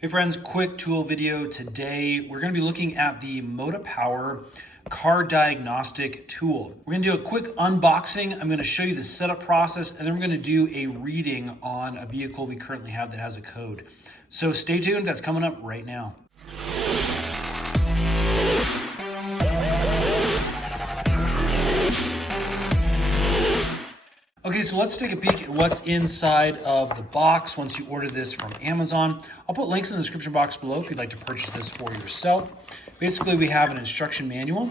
Hey friends, quick tool video today. We're going to be looking at the Motopower car diagnostic tool. We're going to do a quick unboxing. I'm going to show you the setup process, and then we're going to do a reading on a vehicle we currently have that has a code. So stay tuned, that's coming up right now. Okay, so let's take a peek at what's inside of the box once you order this from Amazon. I'll put links in the description box below if you'd like to purchase this for yourself. Basically, we have an instruction manual,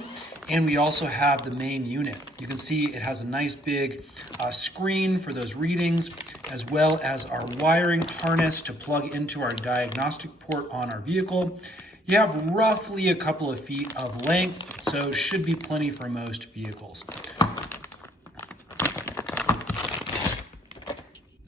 and we also have the main unit. You can see it has a nice big screen for those readings, as well as our wiring harness to plug into our diagnostic port on our vehicle. You have roughly a couple of feet of length, so should be plenty for most vehicles.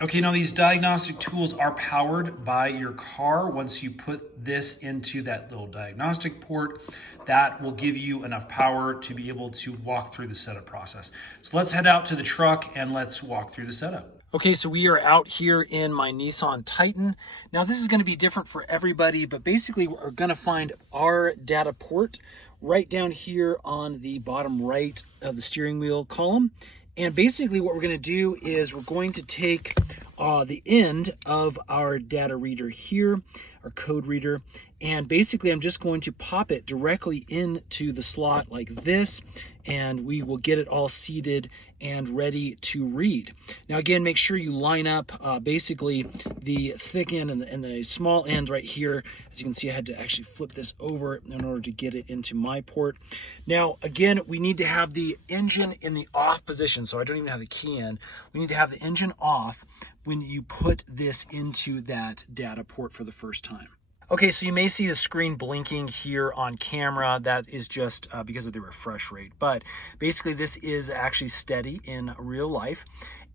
Okay, now these diagnostic tools are powered by your car. Once you put this into that little diagnostic port, that will give you enough power to be able to walk through the setup process. So let's head out to the truck and let's walk through the setup. Okay, so we are out here in my Nissan Titan. Now this is gonna be different for everybody, but basically we're gonna find our data port right down here on the bottom right of the steering wheel column. And basically what we're going to do is we're going to take the end of our data reader here, our code reader, and basically I'm just going to pop it directly into the slot like this, and we will get it all seated and ready to read. Now again, make sure you line up basically the thick end and the small end right here. As you can see, I had to actually flip this over in order to get it into my port. Now again, we need to have the engine in the off position, so I don't even have the key in. We need to have the engine off when you put this into that data port for the first time. Okay, so you may see the screen blinking here on camera. That is just because of the refresh rate. But basically this is actually steady in real life.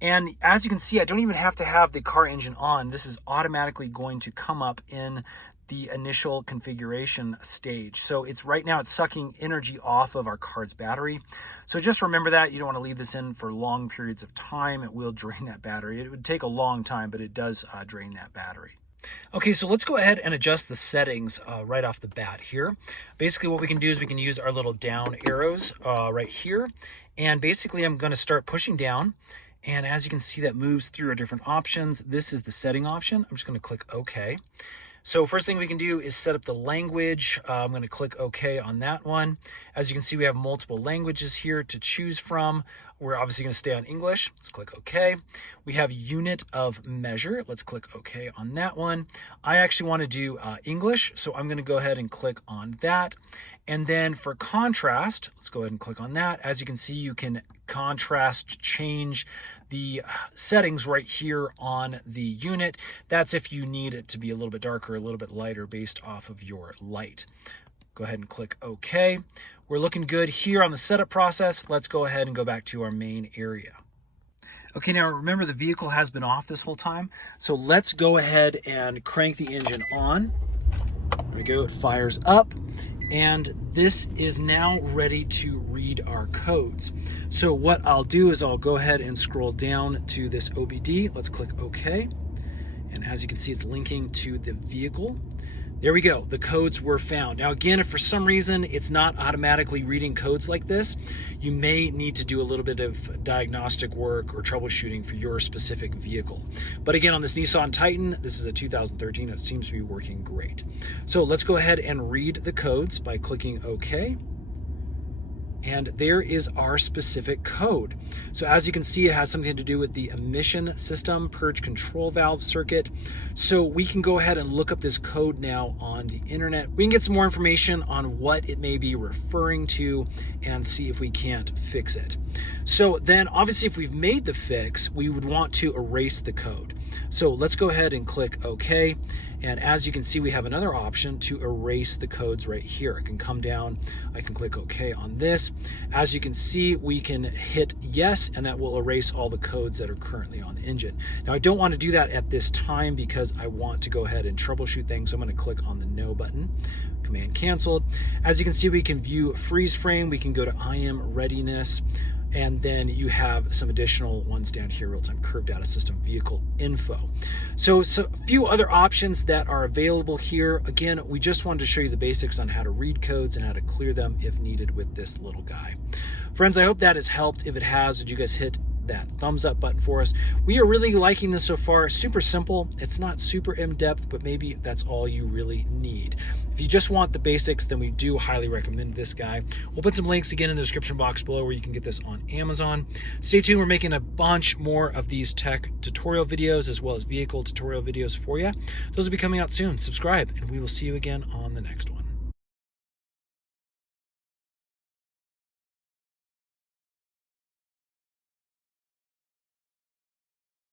And as you can see, I don't even have to have the car engine on. This is automatically going to come up in the initial configuration stage. So it's right now it's sucking energy off of our car's battery. So just remember that you don't want to leave this in for long periods of time. It will drain that battery. It would take a long time, but it does drain that battery. Okay, so let's go ahead and adjust the settings right off the bat here. Basically what we can do is we can use our little down arrows right here. And basically I'm going to start pushing down. And as you can see, that moves through our different options. This is the setting option. I'm just going to click OK. So first thing we can do is set up the language. I'm going to click OK on that one. As you can see, we have multiple languages here to choose from. We're obviously going to stay on English. Let's click OK. We have unit of measure. Let's click OK on that one. I actually want to do English, so I'm going to go ahead and click on that. And then for contrast, let's go ahead and click on that. As you can see, you can contrast change the settings right here on the unit. That's if you need it to be a little bit darker, a little bit lighter based off of your light. Go ahead and click OK. We're looking good here on the setup process. Let's go ahead and go back to our main area. Okay, now remember the vehicle has been off this whole time. So let's go ahead and crank the engine on. There we go, it fires up. And this is now ready to read our codes. So what I'll do is I'll go ahead and scroll down to this OBD. Let's click OK. And as you can see, it's linking to the vehicle. There we go, the codes were found. Now again, if for some reason it's not automatically reading codes like this, you may need to do a little bit of diagnostic work or troubleshooting for your specific vehicle. But again, on this Nissan Titan, this is a 2013, it seems to be working great. So let's go ahead and read the codes by clicking OK. And there is our specific code. So as you can see, it has something to do with the emission system purge control valve circuit. So we can go ahead and look up this code now on the internet. We can get some more information on what it may be referring to and see if we can't fix it. So then obviously if we've made the fix, we would want to erase the code. So let's go ahead and click OK. And as you can see, we have another option to erase the codes right here. I can come down, I can click OK on this. As you can see, we can hit yes, and that will erase all the codes that are currently on the engine. Now, I don't want to do that at this time because I want to go ahead and troubleshoot things. So I'm going to click on the no button, command canceled. As you can see, we can view freeze frame. We can go to IM readiness. And then you have some additional ones down here, real-time curve data system, vehicle info. So a few other options that are available here. Again, we just wanted to show you the basics on how to read codes and how to clear them if needed with this little guy. Friends, I hope that has helped. If it has, would you guys hit that thumbs up button for us? We are really liking this so far. Super simple. It's not super in-depth, but maybe that's all you really need. If you just want the basics, then we do highly recommend this guy. We'll put some links again in the description box below where you can get this on Amazon. Stay tuned. We're making a bunch more of these tech tutorial videos as well as vehicle tutorial videos for you. Those will be coming out soon. Subscribe, and we will see you again on the next one.